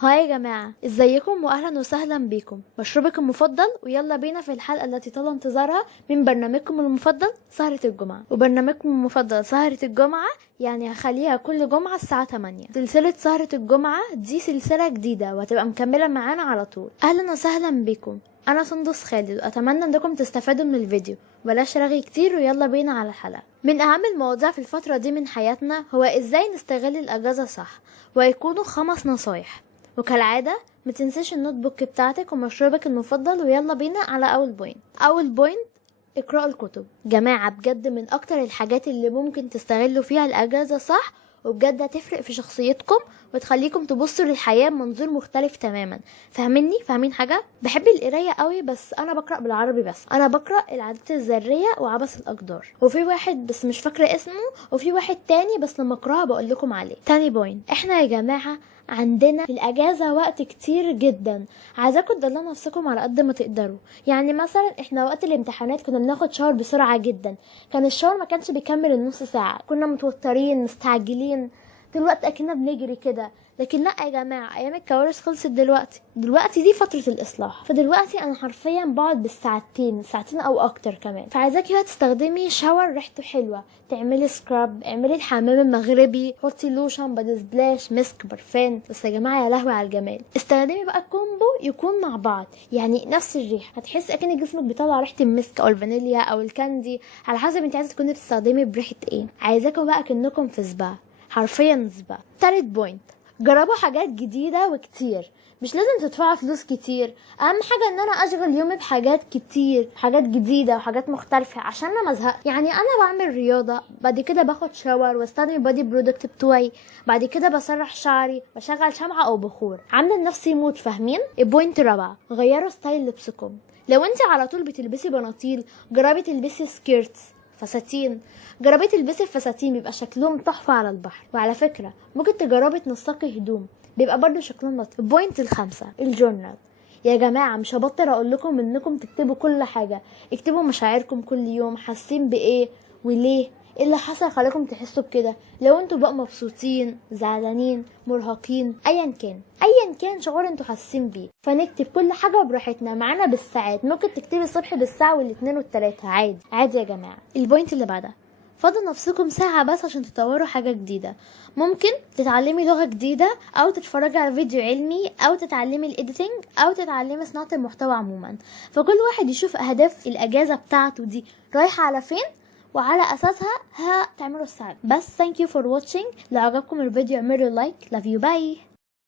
هاي يا جماعة، ازيكم واهلا وسهلا بيكم. مشروبك المفضل ويلا بينا في الحلقة التي طال انتظارها من برنامجكم المفضل سهرة الجمعة. وبرنامجكم المفضل سهرة الجمعة يعني هخليها كل جمعة الساعة 8. سلسلة سهرة الجمعة دي سلسلة جديدة وهتبقى مكملة معانا على طول. اهلا وسهلا بيكم، انا سندس خالد واتمنى انكم تستفادوا من الفيديو. بلاش رغي كتير ويلا بينا على الحلقة. من اهم المواضيع في الفترة دي من حياتنا هو ازاي نستغل الاجازة صح، وهيكونوا 5 نصايح. وكالعادة متنسيش النوت بوك بتاعتك ومشروبك المفضل، ويلا بينا على اول بوينت اقرأوا الكتب. جماعة بجد من اكتر الحاجات اللي ممكن تستغلوا فيها الاجازة صح، وبجد هتفرق في شخصيتكم وتخليكم تبصوا للحياة بمنظور مختلف تماما. فاهمين حاجة؟ بحب القراية قوي، بس انا بقرأ بالعربي. بس انا بقرأ العادات الذرية وعبث الاقدار، وفي واحد بس مش فاكرة اسمه، وفي واحد تاني بس لما اقراها بقول لكم عليه. تاني بوينت، احنا يا جماعة عندنا في الاجازة وقت كتير جدا، عايزاكم تدلعوا نفسكم على قد ما تقدروا. يعني مثلا احنا وقت الامتحانات كنا بناخد شاور بسرعة جدا، كان الشاور ما كانش بيكمل النص ساعة، كنا متوترين مستعجلين، دلوقتي اكننا بنجري كده. لكن لا يا جماعه، ايام الكوارث خلصت. دلوقتي دي فتره الاصلاح، فدلوقتي انا حرفيا بقعد بالساعتين او اكتر كمان. فعايزاكي بقى تستخدمي شاور ريحته حلوه، تعملي سكراب، اعملي الحمام المغربي، حطي لوشن، بادي سبلاش، مسك، برفان. بس يا جماعه يا لهوي على الجمال، استخدمي بقى الكومبو يكون مع بعض، يعني نفس الريحه، هتحسي اكن جسمك بيطلع ريحه المسك او الفانيليا او الكاندي، على حسب انت عايزه تكوني بتستخدمي بريحه ايه. عايزاكم بقى كأنكم في سبا، حرفيا سبا. تالت بوينت، جربوا حاجات جديدة وكتير، مش لازم تدفعوا فلوس كتير. اهم حاجة ان انا اشغل يومي بحاجات كتير، حاجات جديدة وحاجات مختلفة عشان انا مزهق. يعني انا بعمل رياضة، بعد كده باخد شاور واستخدم البادي برودكت بتوعي، بعد كده بسرح شعري، بشغل شمعة او بخور، عاملة لنفسي مود. فاهمين؟ البوينت رابعة، غيروا ستايل لبسكم. لو انت على طول بتلبسي بناطيل، جربي تلبسي سكيرتس، فساتين. جربي تلبسي الفساتين، بيبقى شكلهم تحفة على البحر. وعلى فكرة ممكن تجربي تنسقي هدوم، بيبقى برضو شكلهم لطيف. البوينت الخامسة، الجورنال. يا جماعة مش هبطل اقول لكم انكم تكتبوا كل حاجة. اكتبوا مشاعركم كل يوم، حاسين بايه وليه، ايه اللي حصل خلاكم تحسوا بكده. لو انتوا بقى مبسوطين، زعلانين، مرهقين، ايا كان شعور انتوا حاسين بيه، فنكتب كل حاجه براحتنا. معانا بالساعات، ممكن تكتبي الصبح بالساعه والاثنين والثلاثه، عادي يا جماعه. البوينت اللي بعدها، فضل نفسكم ساعة بس عشان تطوروا حاجة جديدة. ممكن تتعلمي لغة جديدة، او تتفرجي على فيديو علمي، او تتعلمي الايديتنج، او تتعلمي صناعة المحتوى عموما. فكل واحد يشوف اهداف الاجازة بتاعته دي رايحة على فين، وعلى اساسها هتعملوا الساعة. بس thank you for watching. لو عجبكم الفيديو اعملوا لايك. love you, bye.